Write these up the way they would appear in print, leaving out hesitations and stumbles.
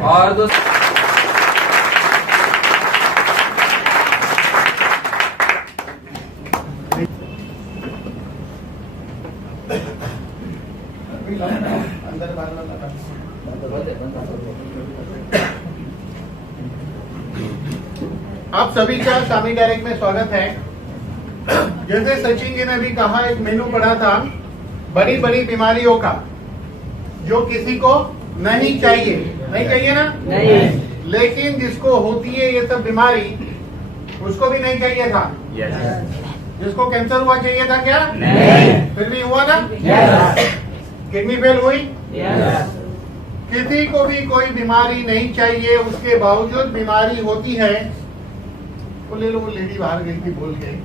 और दोस्तों आप सभी का स्वामी डायरेक्ट में स्वागत है। जैसे सचिन जी ने भी कहा, एक मेनू पढ़ा था बड़ी बड़ी बीमारियों का जो किसी को नहीं चाहिए ना? नहीं। लेकिन जिसको होती है ये सब बीमारी, उसको भी नहीं चाहिए था। जिसको कैंसर हुआ चाहिए था क्या? नहीं। फिर भी हुआ ना? किडनी फेल हुई? किसी को भी कोई बीमारी नहीं चाहिए, उसके बावजूद बीमारी होती है। वो ले लो, वो लेडी बाहर गई थी, बोल गई।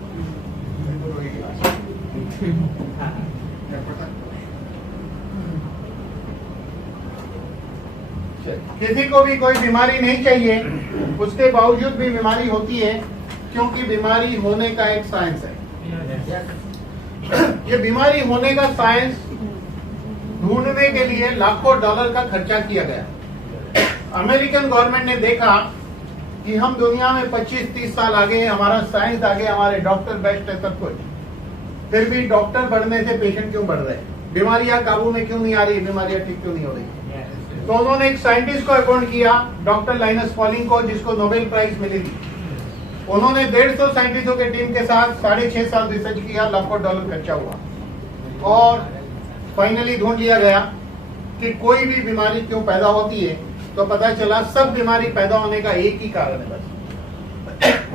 किसी को भी कोई बीमारी नहीं चाहिए, उसके बावजूद भी बीमारी होती है, क्योंकि बीमारी होने का एक साइंस है। ये बीमारी होने का साइंस ढूंढने के लिए लाखों डॉलर का खर्चा किया गया। अमेरिकन गवर्नमेंट ने देखा कि हम दुनिया में 25-30 साल आगे हैं, हमारा साइंस आगे, हमारे डॉक्टर बेस्ट है, सब कुछ, फिर भी डॉक्टर बढ़ने से पेशेंट क्यों बढ़ रहे हैं? बीमारियां काबू में क्यों नहीं आ रही? बीमारियां ठीक क्यों नहीं हो रही? तो उन्होंने एक साइंटिस्ट को अपॉइंट किया, डॉक्टर लाइनस पॉलिंग को, जिसको नोबेल प्राइज मिली थी। उन्होंने 150 साइंटिस्टों के टीम के साथ 6.5 साल रिसर्च किया, लाखों डॉलर खर्चा हुआ, और फाइनली ढूंढ लिया गया कि कोई भी बीमारी क्यों पैदा होती है। तो पता चला सब बीमारी पैदा होने का एक ही कारण है बस।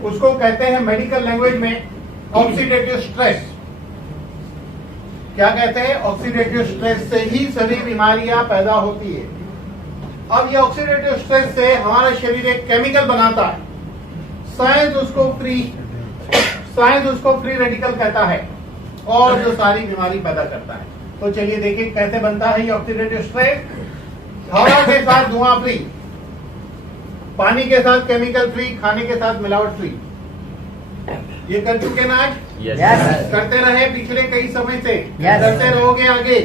उसको कहते हैं मेडिकल लैंग्वेज में ऑक्सीडेटिव स्ट्रेस। क्या कहते हैं? ऑक्सीडेटिव स्ट्रेस से ही सभी बीमारियां पैदा होती है। अब ये ऑक्सीडेटिव स्ट्रेस से हमारा शरीर एक केमिकल बनाता है, साइंस उसको फ्री रेडिकल कहता है, और जो सारी बीमारी पैदा करता है। तो चलिए देखिए कैसे बनता है ये ऑक्सीडेटिव स्ट्रेस। हवा के साथ धुआं फ्री, पानी के साथ केमिकल फ्री, खाने के साथ मिलावट फ्री। ये कर चुके ना आज? करते रहे पिछले कई समय से, करते रहोगे आगे।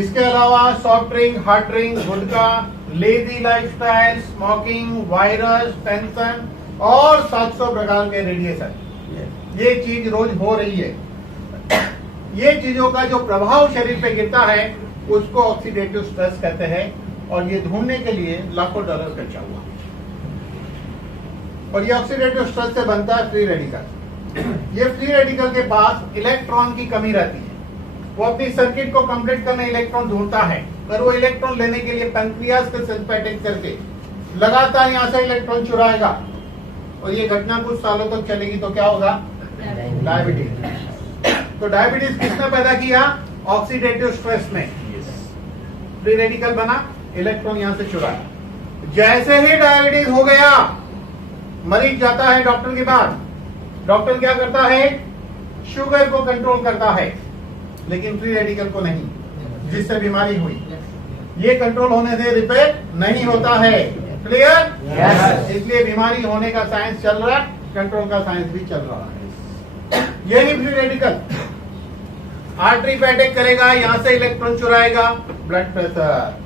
इसके अलावा soft drink, hard drink, gutkha, lazy lifestyle, smoking, virus, tension और 700 प्रकार के रेडिएशन, ये चीज रोज हो रही है। ये चीजों का जो प्रभाव शरीर पे गिरता है उसको ऑक्सीडेटिव स्ट्रेस कहते हैं, और ये ढूंढने के लिए लाखों डॉलर खर्चा हुआ। और ये ऑक्सीडेटिव स्ट्रेस से बनता है फ्री रेडिकल। ये फ्री रेडिकल के पास इलेक्ट्रॉन की कमी रहती है, वो अपनी सर्किट को कंप्लीट करने इलेक्ट्रॉन ढूंढता है, पर वो इलेक्ट्रॉन लेने के लिए पैंक्रियास के सेल पे अटैक करके लगातार यहां से इलेक्ट्रॉन चुराएगा, और ये घटना कुछ सालों तक चलेगी। तो क्या होगा? डायबिटीज। तो डायबिटीज किसने पैदा किया? ऑक्सीडेटिव स्ट्रेस में। फ्री रेडिकल बना, इलेक्ट्रॉन यहां से चुराया। जैसे ही डायबिटीज हो गया, मरीज जाता है डॉक्टर के पास। डॉक्टर क्या करता है? शुगर को कंट्रोल करता है, लेकिन फ्री रेडिकल को नहीं, जिससे बीमारी हुई। ये कंट्रोल होने से रिपेयर नहीं होता है। क्लियर? इसलिए बीमारी होने का साइंस चल रहा है, कंट्रोल का साइंस भी चल रहा है। यही फ्री रेडिकल आर्टरी पे अटैक करेगा, यहां से इलेक्ट्रॉन चुराएगा। ब्लड प्रेशर,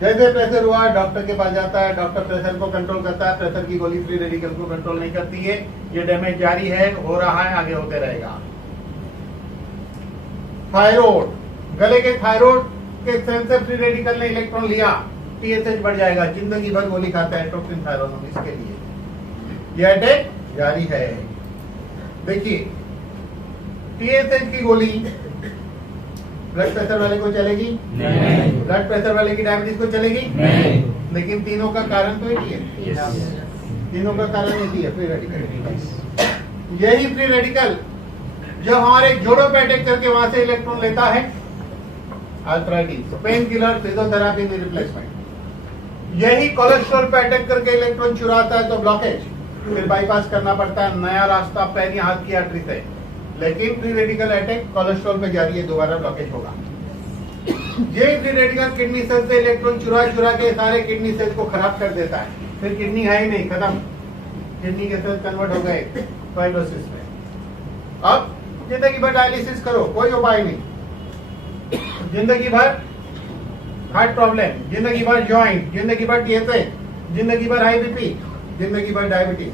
जैसे प्रेशर हुआ डॉक्टर के पास जाता है, डॉक्टर प्रेशर को कंट्रोल करता है, प्रेशर की गोली फ्री रेडिकल को कंट्रोल नहीं करती है। ये डैमेज जारी है, हो रहा है, आगे होते रहेगा। थायराइड, गले के थायराइड के सेंसर फ्री रेडिकल ने इलेक्ट्रॉन लिया, टीएसएच बढ़ जाएगा, जिंदगी भर गोली खाता है टॉक्सिन थायरोनोन, इसके लिए यह अटैक जारी है। देखिए टीएसएच की गोली ब्लड प्रेशर वाले को चलेगी नहीं, ब्लड प्रेशर वाले की डायबिटीज को चलेगी नहीं, लेकिन तीनों का कारण तो एक ही है। तीनों का कारण एक ही है, फ्री रेडिकल। यही फ्री रेडिकल जब हमारे जोड़ों पे अटैक करके वहां से इलेक्ट्रॉन लेता है, आर्थराइटिस, पेन किलर, फिजियोथेरेपी में रिप्लेसमेंट। यही कोलेस्ट्रॉल पे अटैक करके इलेक्ट्रॉन चुराता है तो ब्लॉकेज, फिर बाईपास करना पड़ता है, नया रास्ता पैर या हाथ की आर्टरी से। लेकिन फ्री रेडिकल अटैक कोलेस्ट्रॉल पे जारी है, दोबारा ब्लॉकेज होगा। ये फ्री रेडिकल किडनी सेल से इलेक्ट्रॉन चुरा चुरा के सारे किडनी सेल को खराब कर देता है, फिर किडनी है ही नहीं, खत्म। किडनी के सेल कन्वर्ट हो गए फाइब्रोसिस में। अब जिंदगी भर डायलिसिस करो, कोई उपाय नहीं। जिंदगी भर हार्ट प्रॉब्लम, जिंदगी भर जॉइंट, जिंदगी भर टीएसए, जिंदगी भर हाई बीपी, जिंदगी भर डायबिटीज।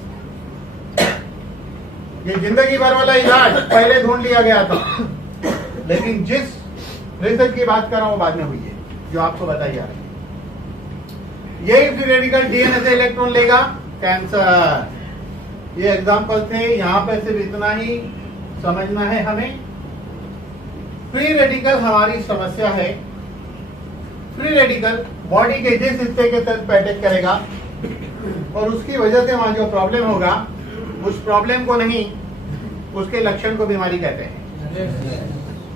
ये जिंदगी भर वाला इलाज पहले ढूंढ लिया गया था, लेकिन जिस रिसर्च की बात कर रहा हूं बाद में हुई है, जो आपको बताई जा रही है। यही फ्री रेडिकल डीएनए से इलेक्ट्रॉन लेगा, कैंसर। ये एग्जाम्पल थे, यहां पर सिर्फ इतना ही समझना है हमें। फ्री रेडिकल हमारी समस्या है। फ्री रेडिकल बॉडी के जिस हिस्से के तहत अटैक करेगा और उसकी वजह से वहां जो प्रॉब्लम होगा, उस प्रॉब्लम को नहीं, उसके लक्षण को बीमारी कहते हैं।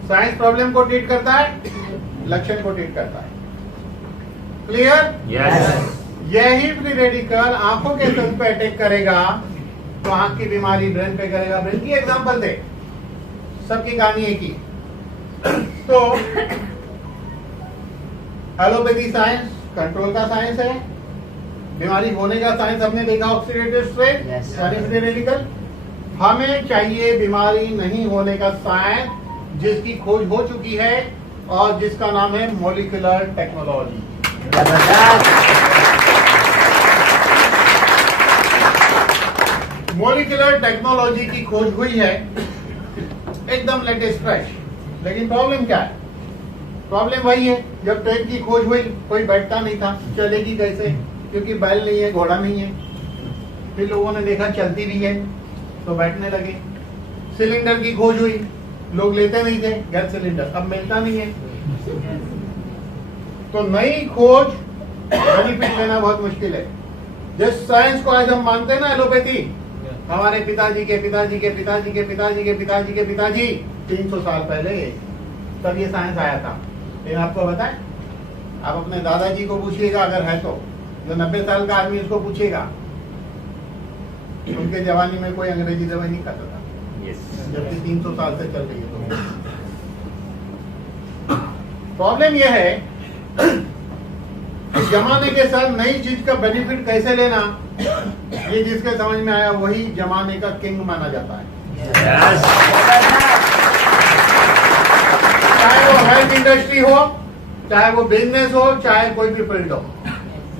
साइंस प्रॉब्लम को ट्रीट करता है, लक्षण को ट्रीट करता है। क्लियर? यस। यही फ्री रेडिकल आंखों के तल पे अटैक करेगा तो आंख की बीमारी ब्रेन पे करेगा। ब्रेन की एग्जांपल दे, सबकी कहानी एक ही। तो एलोपैथी साइंस कंट्रोल का साइंस है, बीमारी होने का साइंस हमने देखा ऑक्सीडेटिव स्ट्रेस यानी फ्री रेडिकल। हमें चाहिए बीमारी नहीं होने का साइंस, जिसकी खोज हो चुकी है और जिसका नाम है मॉलिक्यूलर टेक्नोलॉजी। मॉलिक्यूलर टेक्नोलॉजी की खोज हुई है, एकदम लेटेस्ट फ्रेश। लेकिन प्रॉब्लम क्या है? प्रॉब्लम वही है, जब ट्रेन की खोज हुई कोई बैठता नहीं था, चलेगी कैसे? क्योंकि बैल नहीं है, घोड़ा नहीं है। फिर लोगों ने देखा चलती भी है तो बैठने लगे। सिलेंडर की खोज हुई, लोग लेते नहीं थे गैस सिलेंडर, अब मिलता नहीं है। तो नई खोज बेनिफिट लेना बहुत मुश्किल है। जिस साइंस को आज हम मानते हैं ना, एलोपैथी, हमारे पिताजी के पिताजी के पिताजी के पिताजी के पिताजी के पिताजी 300 साल पहले तब ये साइंस आया था। लेकिन आपको बताएं, आप अपने दादाजी को पूछिएगा, अगर है तो, जो 90 साल का आदमी, उसको पूछेगा, उनके जवानी में कोई अंग्रेजी दवाई नहीं खाता था, जबकि 300 साल से चल रही है। तो प्रॉब्लम यह है कि जमाने के साथ नई चीज का बेनिफिट कैसे लेना, ये जिसके समझ में आया वही जमाने का किंग माना जाता है। चाहे वो हेल्थ इंडस्ट्री हो, चाहे वो बिजनेस हो, चाहे कोई भी फील्ड हो,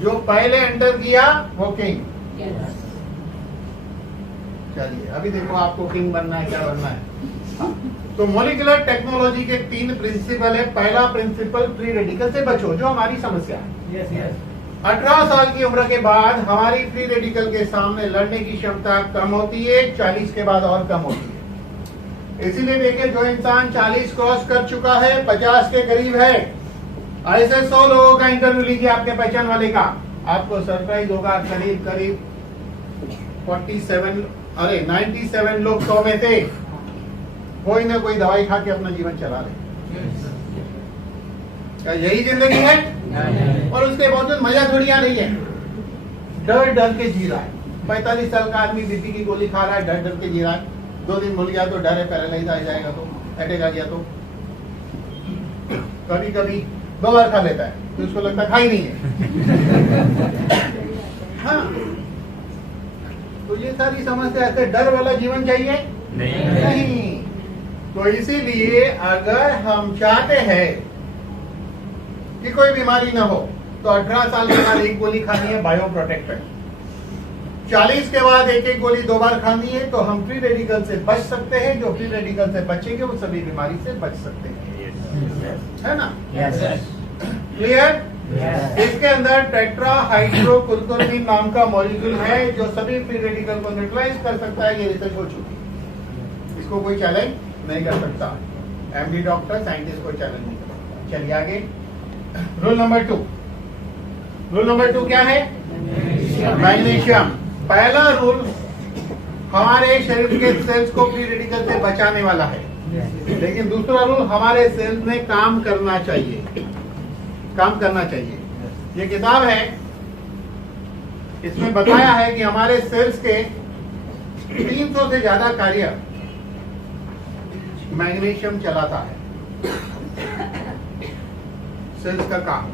जो पहले एंटर किया वो किंग। चलिए अभी देखो आपको किंग बनना है, क्या बनना है। तो मॉलिक्यूलर टेक्नोलॉजी के 3 प्रिंसिपल है। पहला प्रिंसिपल, फ्री रेडिकल से बचो, जो हमारी समस्या है। 18 साल की उम्र के बाद हमारी फ्री रेडिकल के सामने लड़ने की क्षमता कम होती है, 40 के बाद और कम होती है। इसीलिए देखिए, जो इंसान 40 क्रॉस कर चुका है, 50 के करीब है, ऐसे 100 लोगों का इंटरव्यू लीजिए आपके पहचान वाले का, आपको सरप्राइज होगा, करीब करीब 97 लोग 100 में थे कोई ना कोई दवाई खा के अपना जीवन चला रहे। क्या यही जिंदगी है? और उसके बावजूद मजा थोड़ी आ रही है, डर डर के जी रहा है। 45 साल का आदमी बीपी की गोली खा रहा है, डर डर के जी रहा है। 2 दिन भूल गया तो डर है, पैरालाइज आ जाएगा तो, अटैक आ गया तो। कभी कभी 2 बार खा लेता है तो उसको लगता खा ही नहीं है। हाँ, तो ये सारी समस्या ऐसे डर वाला जीवन चाहिए नहीं। तो इसीलिए अगर हम चाहते हैं कि कोई बीमारी ना हो, तो 18 साल के बाद एक गोली खानी है बायो प्रोटेक्टर। 40 के बाद एक गोली 2 बार खानी है, तो हम फ्री रेडिकल से बच सकते हैं। जो फ्री रेडिकल से बचेंगे वो सभी बीमारी से बच सकते हैं, है ना? क्लियर? इसके अंदर टेट्रा हाइड्रोकुर्कुमिन नाम का मॉलिक्यूल है जो सभी फ्री रेडिकल को न्यूट्रलाइज कर सकता है। ये रिसर्च हो चुकी है, इसको कोई चैलेंज नहीं कर सकता। एमडी डॉक्टर, साइंटिस्ट को चैलेंज नहीं कर सकता। चलिए आगे, रूल नंबर 2। रूल नंबर 2 क्या है? मैग्नीशियम। पहला रूल हमारे शरीर के सेल्स को फ्री रेडिकल से बचाने वाला है, लेकिन दूसरा रूल हमारे सेल्स में काम करना चाहिए, काम करना चाहिए। ये किताब है, इसमें बताया है कि हमारे सेल्स के 300 से ज्यादा कार्य मैग्नीशियम चलाता है। सेल्स का काम,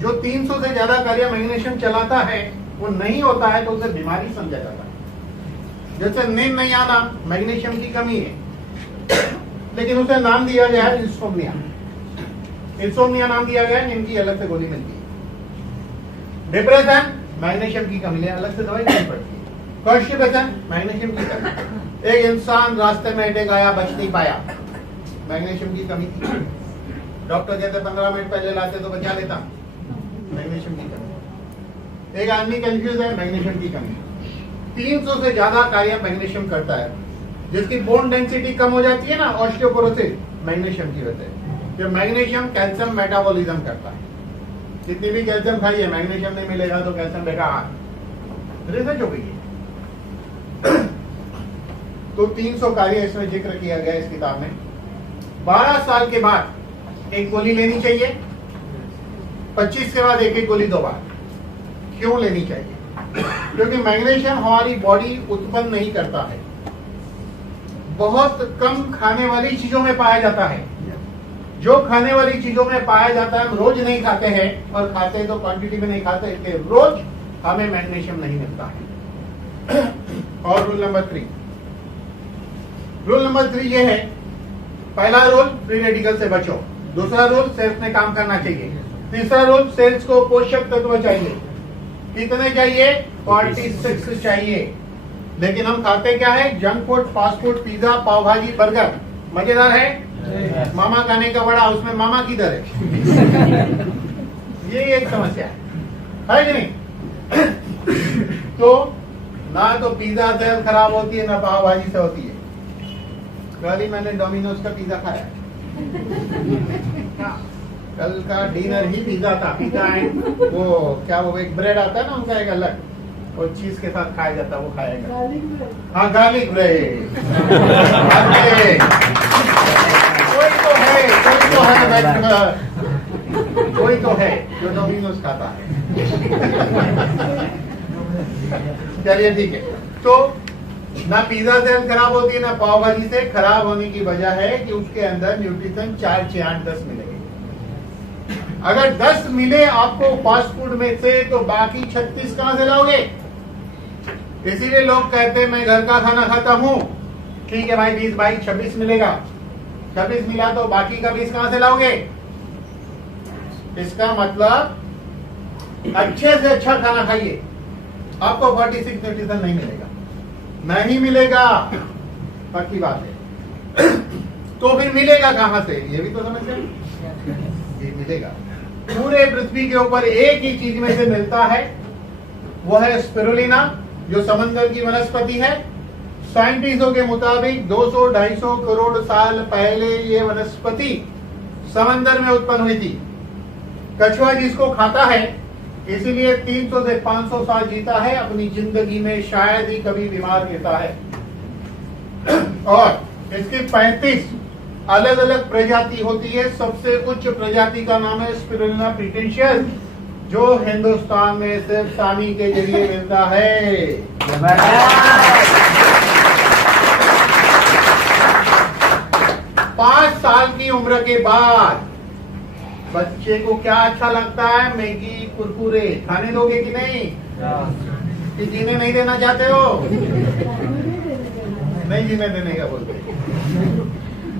जो 300 से ज्यादा कार्य मैग्नीशियम चलाता है, वो नहीं होता है तो उसे बीमारी समझा जाता है। जैसे नींद नहीं आना, मैग्नीशियम की कमी है, लेकिन उसे नाम दिया गया है इंसोम्निया। इंसोम्निया नाम दिया गया है, नींद की अलग से गोली मिलती है। डिप्रेशन, मैग्नीशियम की कमी है, अलग से दवाई नहीं पड़ती है। कॉन्स्टिपेशन, मैग्नीशियम की कमी। एक इंसान रास्ते में अटैक आया, बच नहीं पाया, मैग्नीशियम की कमी थी। डॉक्टर कहते 15 मिनट पहले लाते तो बचा लेता, मैग्नीशियम की कमी। एक आदमी कंफ्यूज है, मैग्नीशियम की कमी। 300 से ज्यादा कार्य मैग्नीशियम करता है। जिसकी बोन डेंसिटी कम हो जाती है ना, ऑस्टियोपोरोसिस, मैग्नीशियम की वजह से। जो मैग्नीशियम कैल्शियम मेटाबॉलिज्म करता है। जितनी भी कैल्शियम खाइए, मैग्नीशियम नहीं मिलेगा तो कैल्शियम बेकार। रिसर्च हो गई है। तो 300 कार्य इसमें जिक्र किया गया इस किताब में। 12 साल के बाद एक गोली लेनी चाहिए, 25 के बाद एक गोली 2 बार। क्यों लेनी चाहिए? क्योंकि मैग्नीशियम हमारी बॉडी उत्पन्न नहीं करता है, बहुत कम खाने वाली चीजों में पाया जाता है। जो खाने वाली चीजों में पाया जाता है हम रोज नहीं खाते हैं, और खाते हैं तो क्वांटिटी में नहीं खाते, इसलिए रोज हमें मैग्नीशियम नहीं मिलता है। और रूल नंबर 3 ये है, पहला रूल फ्री रेडिकल से बचो, दूसरा रूल सेल्स में काम करना चाहिए, तीसरा रूल सेल्स को पोषक तत्व चाहिए। कितने चाहिए? 46 चाहिए। लेकिन हम खाते क्या है? Junk food, fast food, pizza, pav bhaji, burger. मजेदार है? मामा खाने का बड़ा, उसमें मामा किधर है? ये एक समस्या है कि नहीं? तो ना तो पिज्जा से खराब होती है, ना पाव भाजी से होती है। कल ही मैंने डोमिनोज का पिज्जा खाया। कल का डिनर ही पिज्जा था। पिज्जा एंड वो क्या, वो एक ब्रेड आता है ना उनका एक अलग, वो चीज के साथ खाया जाता है, वो खाएगा। हाँ, गार्लिक ब्रेड। कोई तो है जो डोमिनोज खाता है। चलिए ठीक है। तो ना पिज्जा से खराब होती है, ना पाव भाजी से। खराब होने की वजह है कि उसके अंदर न्यूट्रिशन 4, 6, 8, 10 मिलेंगे। अगर 10 मिले आपको फास्ट फूड में से, तो बाकी 36 कहां से लाओगे? इसीलिए लोग कहते हैं मैं घर का खाना खाता हूं। ठीक है भाई, 20 भाई 26 मिलेगा। 26 मिला तो बाकी का 20 कहां से लाओगे? इसका मतलब अच्छे से अच्छा खाना खाइए, आपको 46 न्यूट्रिशन नहीं मिलेगा, नहीं मिलेगा, पक्की बात है। तो फिर मिलेगा कहां से? ये भी तो समझते हैं। ये मिलेगा पूरे पृथ्वी के ऊपर एक ही चीज में से मिलता है, वो है स्पिरुलिना, जो समंदर की वनस्पति है। साइंटिस्टों के मुताबिक 200-250 करोड़ साल पहले ये वनस्पति समंदर में उत्पन्न हुई थी। कछुआ जिसको खाता है, इसीलिए 300 से 500 साल जीता है अपनी जिंदगी में, शायद ही कभी बीमार रहता है। और इसकी 35 अलग अलग प्रजाति होती है। सबसे उच्च प्रजाति का नाम है स्पिरुलिना प्रीटेंशियस, जो हिंदुस्तान में सिर्फ सानी के जरिए मिलता है। 5 साल की उम्र के बाद बच्चे को क्या अच्छा लगता है? मैगी, कुरकुरे। खाने दोगे कि नहीं? कि जीने नहीं देना चाहते हो? नहीं जीने देने का बोलते।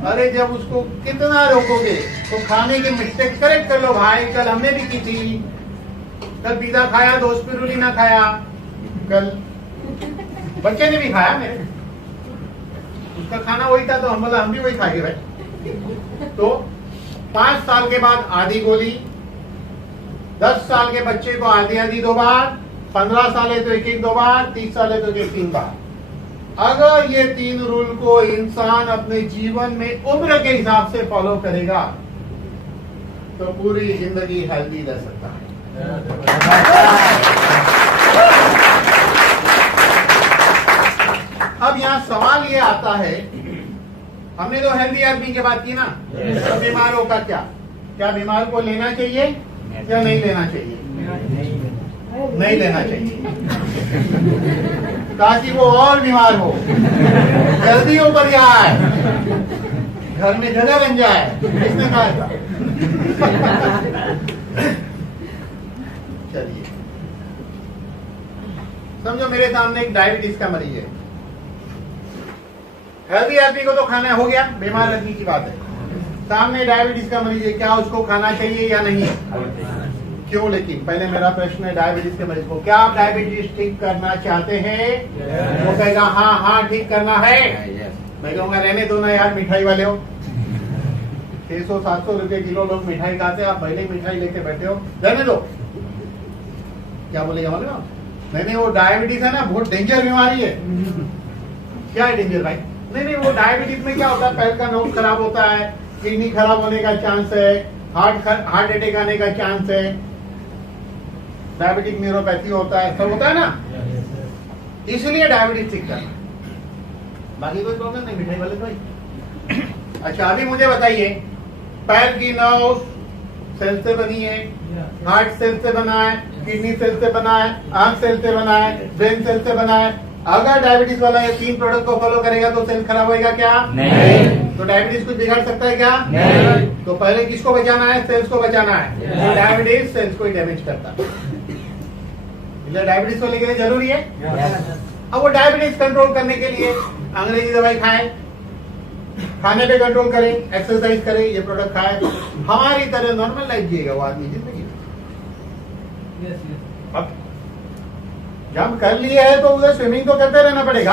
अरे जब उसको कितना रोकोगे? तो खाने की मिस्टेक करेक्ट कर लो भाई। कल हमने भी की थी, कल पिज्जा खाया, 2 स्पिरुलिना खाया, कल बच्चे ने भी खाया, मेरे उसका खाना वही था, तो हम बोला हम भी वही खाएंगे भाई। तो 5 साल के बाद आधी गोली, 10 साल के बच्चे को आधी 2 बार, 15 साल है तो 1-1 2 बार, 30 साल है तो 1-3 बार। अगर ये 3 रूल को इंसान अपने जीवन में उम्र के हिसाब से फॉलो करेगा, तो पूरी जिंदगी हेल्दी रह सकता है। अब यहाँ सवाल ये आता है, हमने तो हेल्दी आदमी की बात की ना, तो बीमारों का क्या बीमार को लेना चाहिए या नहीं लेना चाहिए? नहीं लेना चाहिए, ताकि वो और बीमार हो, जल्दी ऊपर जाए, घर में जगह बन जाए। किसने कहा था? चलिए समझो, मेरे सामने एक डायबिटीज का मरीज है। हेल्दी आदमी को तो खाना हो गया, बीमार आदमी की बात है। सामने डायबिटीज का मरीज है, क्या उसको खाना चाहिए या नहीं? क्यों लेकिन पहले मेरा प्रश्न है डायबिटीज के मरीज को, क्या आप डायबिटीज ठीक करना चाहते हैं? वो कहेगा हाँ हाँ ठीक करना है। मैं कहूँगा रहने दो ना यार, मिठाई वाले हो, 600-700 रुपए किलो लोग मिठाई खाते हैं, आप पहले ही मिठाई लेके बैठे हो, रहने दो। क्या बोलेगा मालूम है? नहीं वो डायबिटीज है ना, बहुत डेंजर बीमारी है। क्या है डेंजर भाई? नहीं वो डायबिटीज में क्या होता है, पैर का नोज खराब होता है, किडनी खराब होने का चांस है, हार्ट अटैक आने का चांस है, डायबिटिक न्यूरोपैथी होता है, सब होता है ना, इसलिए डायबिटीज ठीक करना। बाकी कोई प्रॉब्लम नहीं मिठाई वाले भाई। अच्छा अभी मुझे बताइए, पैर की नर्व सेल से बनी है, हार्ट सेल से बना है, किडनी सेल से बना है, आंख सेल से बना है, ब्रेन सेल से बना है। अगर डायबिटीज वाला ये 3 प्रोडक्ट को फॉलो करेगा तो सेल खराब होएगा क्या? नहीं। तो डायबिटीज कुछ बिगाड़ सकता है क्या? नहीं। तो पहले किसको बचाना है? सेल्स को बचाना है। तो डायबिटीज सेल्स को ही डैमेज करता है, इसलिए डायबिटीज को लेकर जरूरी है। अब वो डायबिटीज कंट्रोल करने के लिए अंग्रेजी दवाई खाएं, खाने पे कंट्रोल करें, एक्सरसाइज करें, ये प्रोडक्ट खाएं, हमारी तरह नॉर्मल लाइफ जिएगा वो आदमी जिंदगी में। अब जब कर लिए है तो उधर स्विमिंग तो करते रहना पड़ेगा,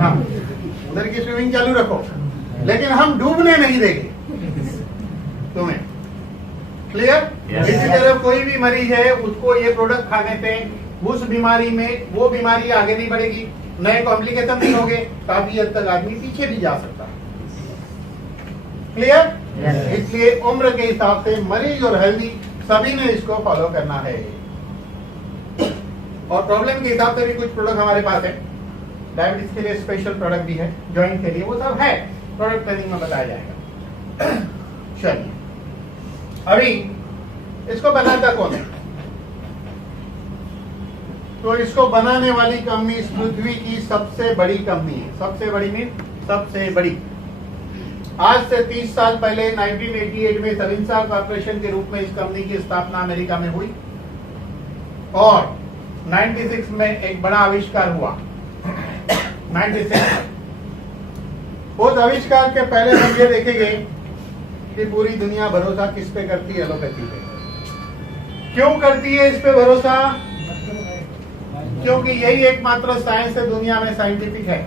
हाँ उधर की स्विमिंग चालू रखो, लेकिन हम डूबने नहीं देंगे तुम्हें। क्लियर? इसी तरह कोई भी मरीज है उसको ये प्रोडक्ट खाने पे उस बीमारी में वो बीमारी आगे नहीं बढ़ेगी, नए कॉम्प्लिकेशन नहीं होंगे, काफी हद तक आदमी पीछे भी जा सकता है। क्लियर? इसलिए उम्र के हिसाब से मरीज और हेल्दी सभी ने इसको फॉलो करना है, और प्रॉब्लम के हिसाब से भी कुछ प्रोडक्ट हमारे पास है। डायबिटीज के लिए स्पेशल प्रोडक्ट भी है, जॉइंट के लिए, वो सब है, प्रोडक्ट ट्रेनिंग में बताया जाएगा। चलिए अभी इसको बनाता कौन है? तो इसको बनाने वाली कंपनी इस पृथ्वी की सबसे बड़ी कंपनी है। सबसे बड़ी मीन सबसे बड़ी। आज से 30 साल पहले 1988 में सविंसा कॉर्पोरेशन के रूप में इस कंपनी की स्थापना अमेरिका में हुई, और 96 में एक बड़ा आविष्कार हुआ। 96 उस आविष्कार के पहले हम ये देखेंगे कि पूरी दुनिया भरोसा किस पे करती है? एलोपैथी पे। क्यों करती है इस पे भरोसा? क्योंकि यही एकमात्र साइंस है दुनिया में साइंटिफिक है।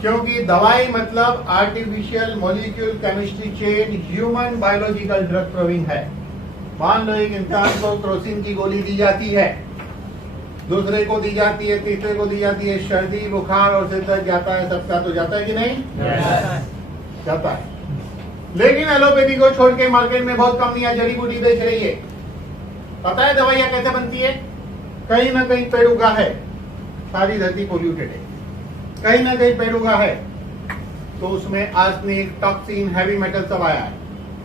क्योंकि दवाई मतलब artificial molecule chemistry chain human biological drug proving है। मान लो एक इंसान को क्रोसिन की गोली दी जाती है, दूसरे को दी जाती है, तीसरे को दी जाती है, सर्दी बुखार और सिर दर्द जाता है, सबका तो जाता है कि नहीं? जाता है। लेकिन एलोपैथी को छोड़ के मार्केट में बहुत कंपनियां जड़ी बूटी बेच रही है। पता है दवाइयां कैसे बनती है? कहीं ना कहीं पेड़ उगा है, सारी धरती पोल्यूटेड है, कहीं ना कहीं पेड़ उगा है तो उसमें आर्सेनिक, टॉक्सिन, हैवी मेटल सब आया है,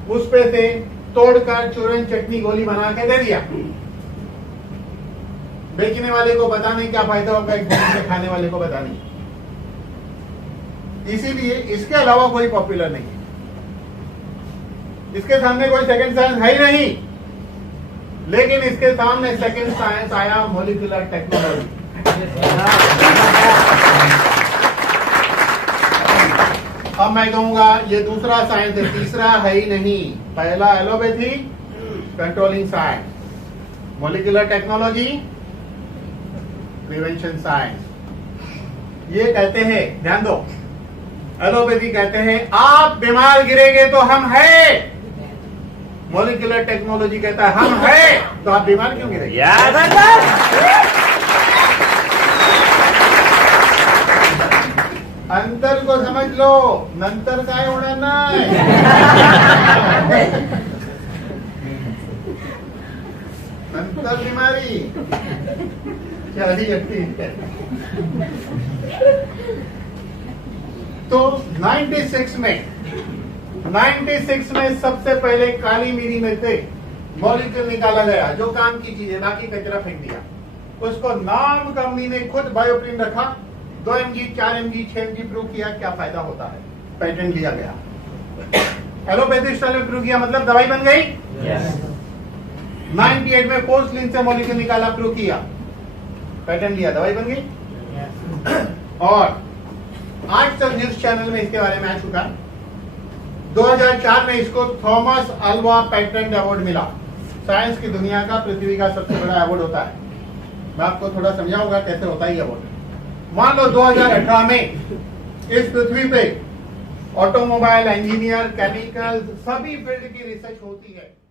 उस पे से तोड़कर चूरन चटनी गोली बना के दे दिया। बेचने वाले को पता नहीं क्या फायदा होगा, एक गोली से खाने वाले को पता नहीं। इसीलिए इसके अलावा कोई पॉपुलर नहीं है, इसके सामने कोई सेकंड साइंस है ही नहीं। लेकिन इसके सामने सेकंड साइंस आया, मॉलिक्यूलर टेक्नोलॉजी। अब मैं कहूंगा ये दूसरा साइंस है, तीसरा है ही नहीं। पहला allopathy, controlling science, molecular technology, prevention science. ये कहते हैं, ध्यान दो, एलोपैथी कहते हैं आप बीमार गिरेंगे तो हम है, मॉलिक्यूलर टेक्नोलॉजी कहता है हम है तो आप बीमार क्यों गिरेंगे? अंतर को समझ लो, नंतर काय होणार नाही। नंतर बीमारी चली जाती है। तो 96 में सबसे पहले काली मिरी में से मॉलिक्यूल निकाला गया जो काम की चीज है, बाकी कचरा फेंक दिया। उसको नाम कंपनी ने खुद बायोप्रिन रखा, 2 mg, 4 mg, 6 mg प्रूव किया, क्या फायदा होता है, पेटेंट लिया गया। एलोपैथी स्टाइल में प्रूव किया मतलब दवाई बन गई। 98 में फोर्सलिन से मॉलिक्यूल निकाला, प्रूव किया, पेटेंट लिया, दवाई बन गई। और आज तक न्यूज चैनल में इसके बारे में आ चुका, 2004 में इसको थॉमस अल्वा पेटेंट अवार्ड मिला। साइंस की दुनिया का, पृथ्वी का सबसे बड़ा अवार्ड होता है। मैं आपको थोड़ा समझाऊंगा कैसे होता है ये अवार्ड। मान लो 2018 में इस पृथ्वी पे ऑटोमोबाइल, इंजीनियर, केमिकल, सभी फील्ड की रिसर्च होती है।